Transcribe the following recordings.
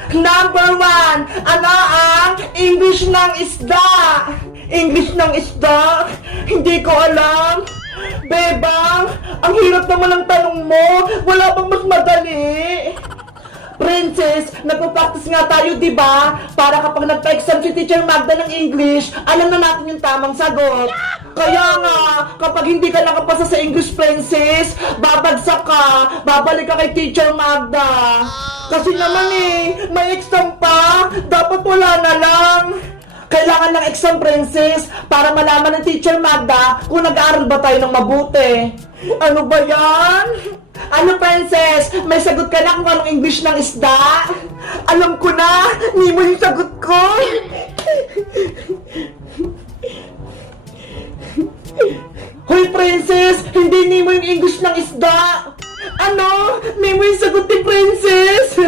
Number one, ano ang English ng isda? English ng isda? Hindi ko alam. Bebang, ang hirap naman ng tanong mo. Wala bang mas madali? Princess, nagpa-practice nga tayo, di ba? Para kapag nagpa-exam si Teacher Magda ng English, alam na natin yung tamang sagot. Kaya nga, kapag hindi ka nakapasa sa English, Princess, babagsak ka, babalik ka kay Teacher Magda. Kasi naman may exam pa, dapat wala na lang. Kailangan ng exam, Princess, para malaman ng Teacher Magda kung nag-aaral ba tayo ng mabuti. Ano ba yan? Ano, Princess? May sagot ka na kung anong English ng isda? Alam ko na! Nemo yung sagot ko! Hoy, Princess! Hindi Nemo yung English ng isda! Ano? Nemo yung sagot ni Princess!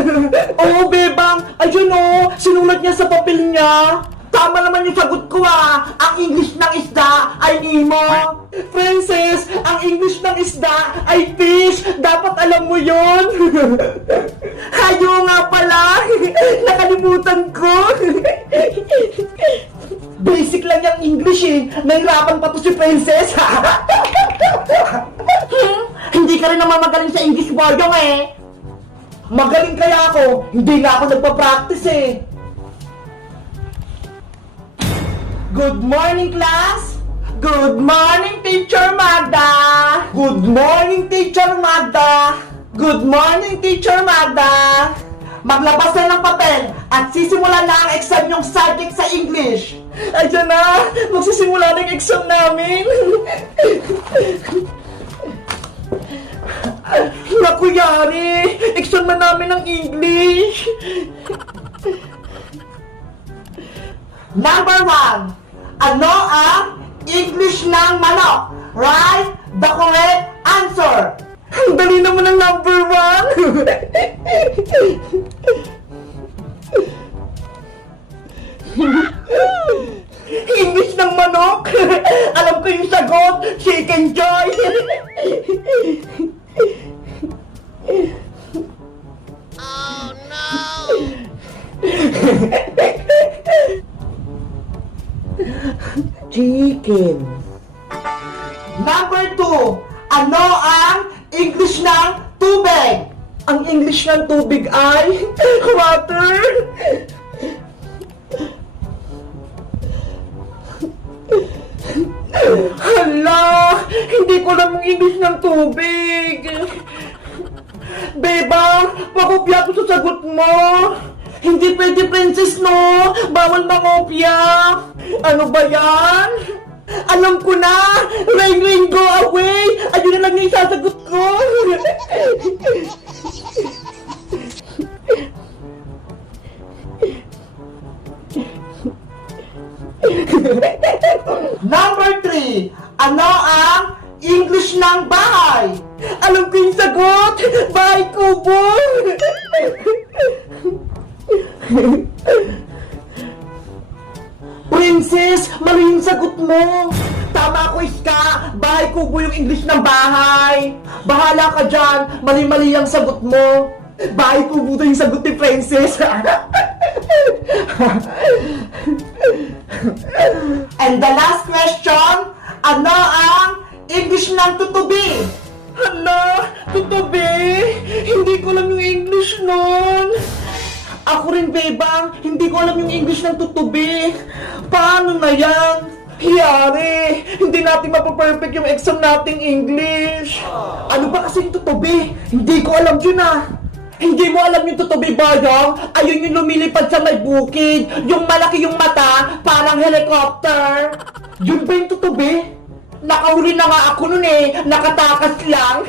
Oo, Bebang! Ayun sinulat niya sa papel niya! Tama naman yung sagot ko Ang English ng isda ay Nemo. Princess, ang English ng isda ay fish. Dapat alam mo yun. Hayo nga pala. Nakalimutan ko. Basic lang yung English Nahirapan pa to si Princess. Hindi ka rin naman magaling sa English, Boyong Magaling kaya ako. Hindi nga ako nagpa-practice Good morning, class! Good morning, Teacher Magda! Good morning, Teacher Magda! Good morning, Teacher Magda! Maglabas na ng papel at sisimulan na ang exam yung subject sa English. Ayan na! Magsisimula na yung exam namin! Naku, yari! Exam na namin ng English! Number one, ano ang English ng manok? Write the correct answer. Ang dali naman ng number one. English ng manok? Alam ko yung sagot. Chicken Joy. Oh no! Chicken. Number two, ano ang English ng tubig? Ang English ng tubig ay water. Hala, hindi ko alam ang English ng tubig. Bebang, pakopya ko sa sagot mo. Hindi pwede, Princess, no? Bawal mangopya. Ano ba yan? Alam ko na! Rain, rain, go away! Ayun na lang yung isasagot ko! Number 3. Ano ang English ng bahay? Alam ko yung sagot! Bahay kubo! Princess, mali yung sagot mo. Tama ko, Iska. Bahay kubo yung English ng bahay. Bahala ka dyan. Mali-mali ang sagot mo. Bahay kubo yung sagot ni Princess. And the last question, ano ang English ng tutubi? Hala, tutubi? Hindi ko alam yung English nun. Ako rin, Bebang, hindi ko alam yung English ng tutubi. Paano na yan? Hiyari, hindi natin mapaperfect yung exam nating English. Ano ba kasi yung tutubi? Hindi ko alam yun Hindi mo alam yung tutubi, Boyong? Ayun yung lumilipad sa may bukid. Yung malaki yung mata, parang helicopter. Yun ba yung tutubi? Nakahuli na nga ako nun nakatakas lang.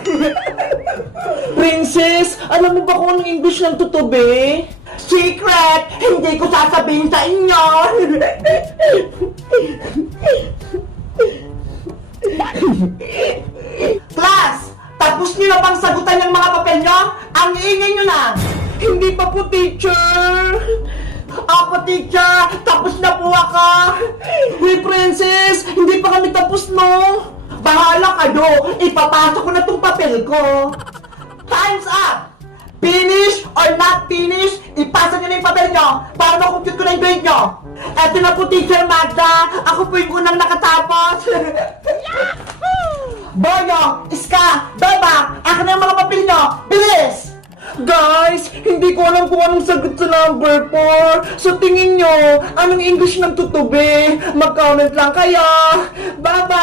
Princess, alam mo ba kung anong English ng tutubi? Secret! Hindi ko sasabihin sa inyo! Class! Tapos niyo na bang sagutan yung mga papel nyo? Ang iingay nyo na! Hindi pa po, teacher! Ako, teacher! Tapos na po ako! Uy, Princess! Hindi pa kami tapos, no? Bahala kayo! Ipapasok ko na tong papel ko! Time's up! Finish or not finish, ipasa nyo na yung papel nyo para makompute ko na yung grade nyo. Eto na po, Teacher Magda. Ako po yung unang nakatapos. Boyo, Iska, Bebak, akin na yung mga papel nyo. Bilis! Guys, hindi ko alam kung anong sagot sa number 4. So tingin nyo, anong English ng tutubi? Mag-comment lang kayo. Bye-bye!